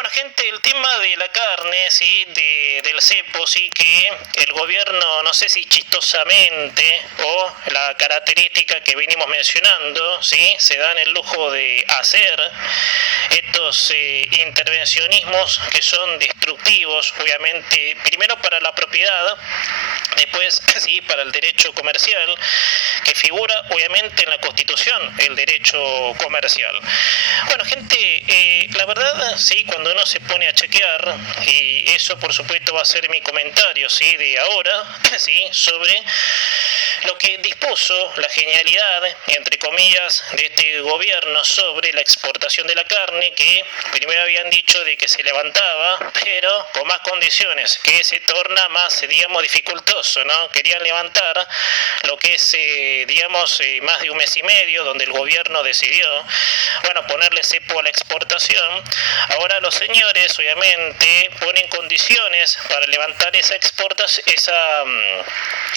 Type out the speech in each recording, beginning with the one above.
Bueno, gente, el tema de la carne, sí, del cepo, sí, que el gobierno, no sé si chistosamente o la característica que venimos mencionando, sí, se dan el lujo de hacer estos intervencionismos que son destructivos, obviamente, primero para la propiedad, después, sí, para el derecho comercial, que figura obviamente en la Constitución, el derecho comercial. Bueno, gente, la verdad, sí, cuando uno se pone a chequear, y eso por supuesto va a ser mi comentario, sí, de ahora, sí, sobre lo que dispuso la genialidad, entre comillas, de este gobierno sobre la exportación de la carne, que primero habían dicho de que se levantaba, pero con más condiciones, que se torna más, digamos, dificultoso, ¿no? Querían levantar lo que es, digamos, más de un mes y medio, donde el gobierno decidió, bueno, ponerle cepo a la exportación. Ahora los señores, obviamente, ponen condiciones para levantar esa exportación,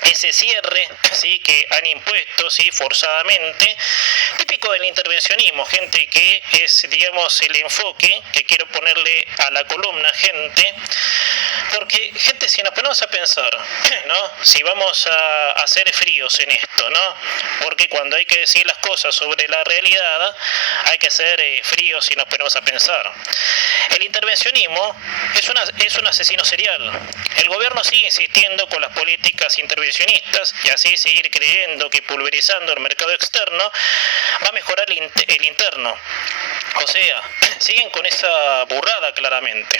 ese cierre, sí, que han impuesto, sí, forzadamente, típico del intervencionismo, gente, que es, digamos, el enfoque que quiero ponerle a la columna, gente, porque, gente, si nos ponemos a pensar, ¿no? Si vamos a hacer fríos en esto, ¿no? Porque cuando hay que decir las cosas sobre la realidad, hay que ser fríos si nos ponemos a pensar. El intervencionismo es un asesino serial. El gobierno sigue insistiendo con las políticas intervencionistas y así seguir creyendo que pulverizando el mercado externo va a mejorar el interno. O sea, siguen con esa burrada claramente.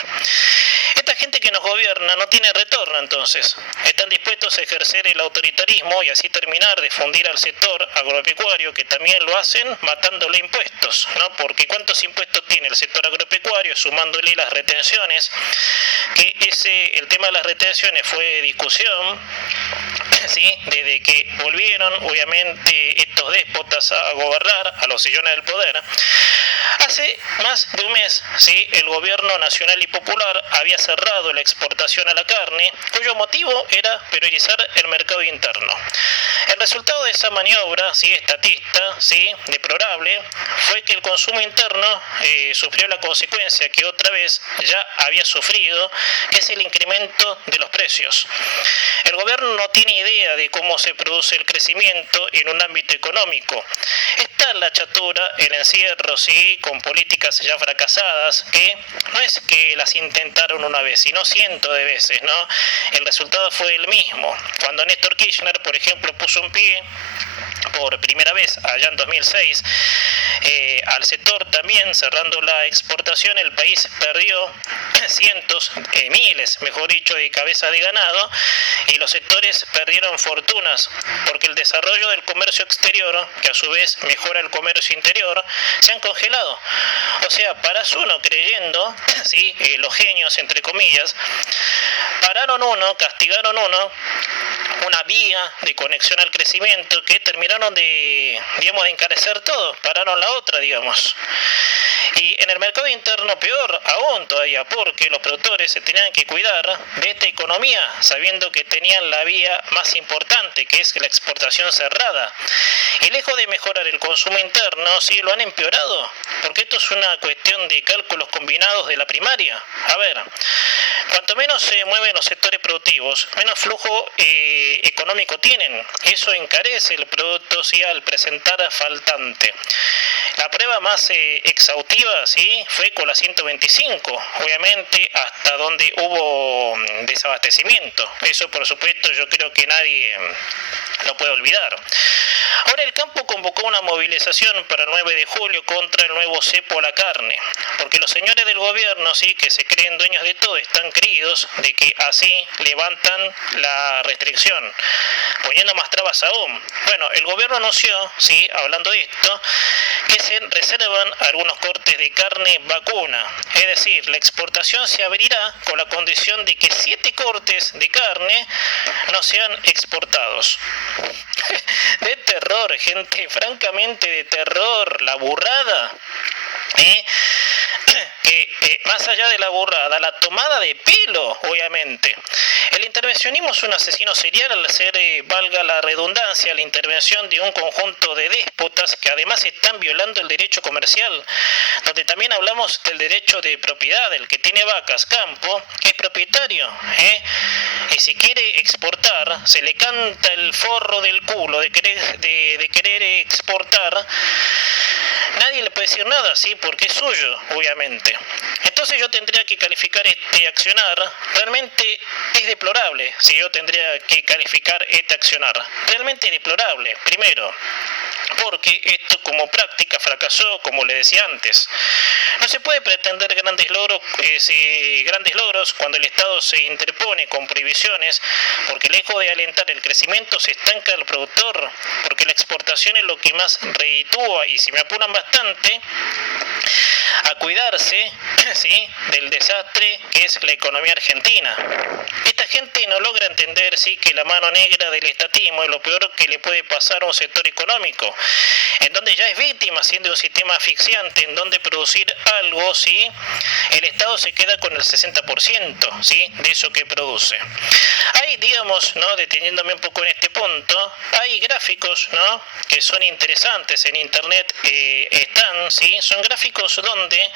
Esta gente que nos gobierna no tiene retorno, entonces. Están dispuestos a ejercer el autoritarismo y así terminar de fundir al sector agropecuario, que también lo hacen matándole impuestos, ¿no? Porque ¿cuántos impuestos tiene el sector agropecuario? Sumándole las retenciones, que el tema de las retenciones fue discusión, ¿sí? Desde que volvieron, obviamente, estos déspotas a gobernar, a los sillones del poder. Hace más de un mes, ¿sí?, el gobierno nacional y popular había cerrado la exportación a la carne, cuyo motivo era priorizar el mercado interno. El resultado de esa maniobra, ¿sí?, estatista, ¿sí?, deplorable, fue que el consumo interno sufrió la consecuencia que otra vez ya había sufrido, que es el incremento de los precios. El gobierno no tiene idea de cómo se produce el crecimiento en un ámbito económico. Está en la chatura, el encierro, sí, con políticas ya fracasadas, que no es que las intentaron una vez, sino cientos de veces, ¿no? El resultado fue el mismo. Cuando Néstor Kirchner, por ejemplo, puso un pie por primera vez allá en 2006 al sector también cerrando la exportación, el país perdió cientos, miles, mejor dicho, de cabezas de ganado, y los sectores perdieron fortunas, porque el desarrollo del comercio exterior, que a su vez mejora el comercio interior, se han congelado. O sea, paras uno creyendo, ¿sí?, los genios, entre comillas, pararon uno, castigaron uno, una vía de conexión al crecimiento, que terminaron de encarecer todo, pararon la otra, digamos. Y en el mercado interno peor aún todavía, porque los productores se tenían que cuidar de esta economía, sabiendo que tenían la vía más importante, que es la exportación cerrada. Y lejos de mejorar el consumo interno, sí lo han empeorado, porque esto es una cuestión de cálculos combinados de la primaria. A ver, cuanto menos se mueven los sectores productivos, menos flujo económico tienen. Eso encarece el producto, sí, al presentar faltante. La prueba más exhaustiva, sí, fue con la 125, obviamente hasta donde hubo desabastecimiento. Eso, por supuesto, yo creo que nadie lo puede olvidar. Ahora el campo convocó una movilización para el 9 de julio contra el nuevo cepo a la carne, porque los señores del gobierno, sí, que se creen dueños de todo, están creídos de que así levantan la restricción, poniendo más trabas aún. Bueno, el gobierno anunció, sí, hablando de esto, que se reservan algunos cortes de carne vacuna, es decir, la exportación se abrirá con la condición de que 7 cortes de carne no sean exportados. De terror, gente, francamente de terror, la burrada. que más allá de la burrada, la tomada de pelo, obviamente. El intervencionismo es un asesino serial al ser, valga la redundancia, la intervención de un conjunto de déspotas que además están violando el derecho comercial, donde también hablamos del derecho de propiedad, el que tiene vacas, campo, que es propietario, y si quiere exportar, se le canta el forro del culo de querer exportar. Nadie le puede decir nada, ¿sí? Porque es suyo, obviamente. Entonces yo tendría que calificar este accionar, realmente es deplorable, si yo tendría que calificar este accionar. Realmente deplorable, primero, porque esto como práctica fracasó, como le decía antes. No se puede pretender grandes logros cuando el Estado se interpone con prohibiciones, porque lejos de alentar el crecimiento se estanca el productor, porque la exportación es lo que más reditúa y si me apuran bastante a cuidarse, ¿sí?, del desastre que es la economía argentina. Esta gente no logra entender, sí, que la mano negra del estatismo es lo peor que le puede pasar a un sector económico, en donde ya es víctima siendo un sistema asfixiante, en donde producir algo, sí, el Estado se queda con el 60%, sí, de eso que produce. Hay, digamos, ¿no?, deteniéndome un poco en este punto, hay gráficos, ¿no?, que son interesantes en internet, están, sí, son gráficos donde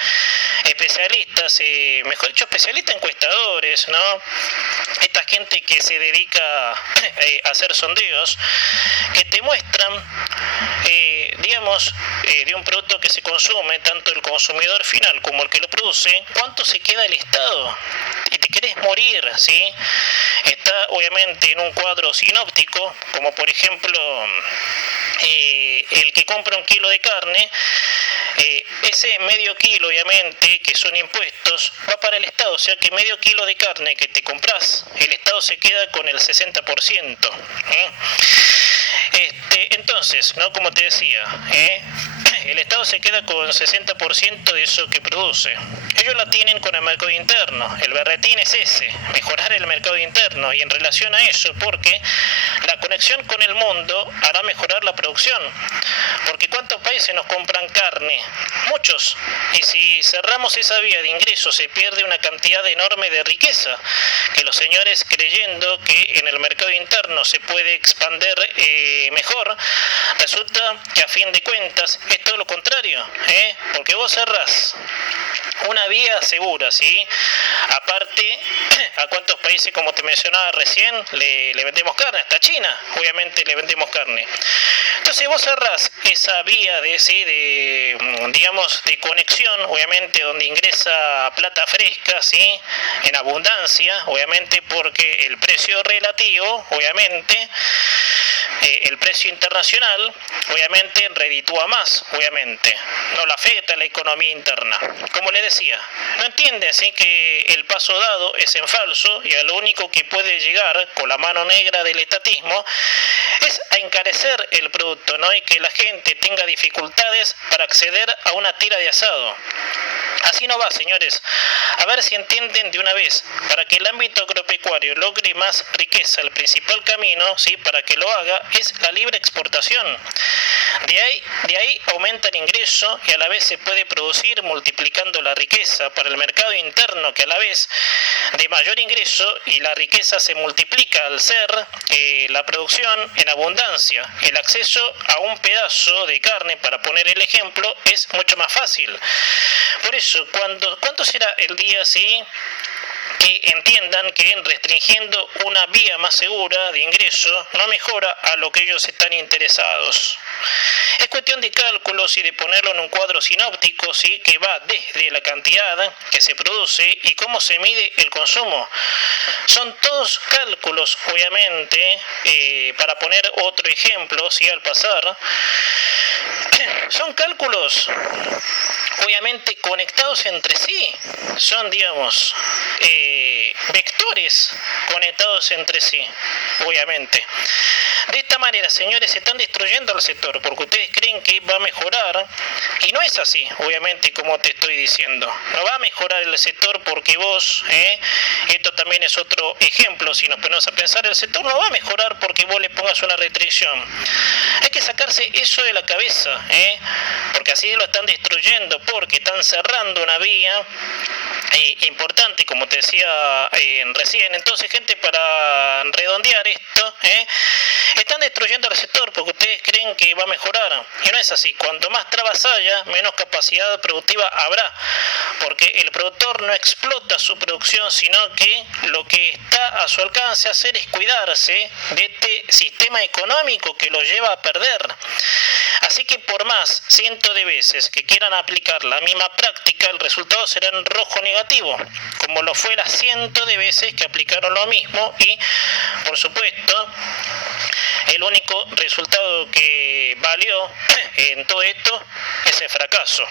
especialistas, mejor dicho, especialistas encuestadores, ¿no?, esta gente que se dedica a hacer sondeos, que te muestran, digamos, de un producto que se consume, tanto el consumidor final como el que lo produce, cuánto se queda el Estado. Y te querés morir, ¿sí? Está obviamente en un cuadro sinóptico, como por ejemplo el que compra un kilo de carne, ese medio kilo, obviamente, que son impuestos, va para el Estado, o sea que medio kilo de carne que te compras, el Estado se queda con el 60%. Entonces, ¿no?, como te decía, el Estado se queda con 60% de eso que produce. Ellos la tienen con el mercado interno. El berretín es ese, mejorar el mercado interno, y en relación a eso, porque la conexión con el mundo hará mejorar la producción. Porque ¿cuántos países nos compran carne? Muchos. Y si cerramos esa vía de ingresos, se pierde una cantidad enorme de riqueza, que los señores, creyendo que en el mercado interno se puede expandir mejor, resulta que a fin de cuentas es todo lo contrario, porque vos cerrás una vía segura, ¿sí? Aparte, ¿a cuántos países, como te mencionaba recién, le vendemos carne? Hasta China, obviamente, le vendemos carne. Entonces vos cerrás esa vía digamos, de conexión, obviamente, donde ingresa plata fresca, ¿sí?, en abundancia, obviamente, porque el precio relativo, obviamente, el precio internacional, obviamente, reditúa más, obviamente, no le afecta a la economía interna. Como le decía, no entienden, ¿sí?, que el paso dado es en falso, y a lo único que puede llegar con la mano negra del estatismo es a encarecer el producto, ¿no?, y que la gente tenga dificultades para acceder a una tira de asado. Así no va, señores. A ver si entienden de una vez. Para que el ámbito agropecuario logre más riqueza, el principal camino, ¿sí?, para que lo haga es la libre exportación. De ahí aumenta el ingreso y a la vez se puede producir multiplicando la riqueza para el mercado interno, que a la vez de mayor ingreso y la riqueza se multiplica al ser la producción en abundancia. El acceso a un pedazo de carne, para poner el ejemplo, es mucho más fácil. Por eso, ¿cuánto será el día, sí?, que entiendan que restringiendo una vía más segura de ingreso no mejora a lo que ellos están interesados? Es cuestión de cálculos y de ponerlo en un cuadro sinóptico, ¿sí?, que va desde la cantidad que se produce y cómo se mide el consumo. Son todos cálculos, obviamente, para poner otro ejemplo, ¿sí?, al pasar, son cálculos obviamente conectados entre sí, son, digamos, vectores conectados entre sí, obviamente. De esta manera, señores, se están destruyendo el sector porque ustedes creen que va a mejorar y no es así, obviamente, como te estoy diciendo. No va a mejorar el sector porque vos, esto también es otro ejemplo, si nos ponemos a pensar, el sector no va a mejorar porque vos le pongas una restricción. Hay que sacarse eso de la cabeza, porque así lo están destruyendo, porque están cerrando una vía importante, como te decía recién. Entonces, gente, para redondear esto, están destruyendo el sector porque ustedes creen que va a mejorar, y no es así. Cuanto más trabas haya, menos capacidad productiva habrá, porque el productor no explota su producción, sino que lo que está a su alcance hacer es cuidarse de este sistema económico que lo lleva a perder. Así que por más cientos de veces que quieran aplicar la misma práctica, el resultado será en rojo negativo, como lo fue las cientos de veces que aplicaron lo mismo, y por supuesto el único resultado que valió en todo esto es el fracaso.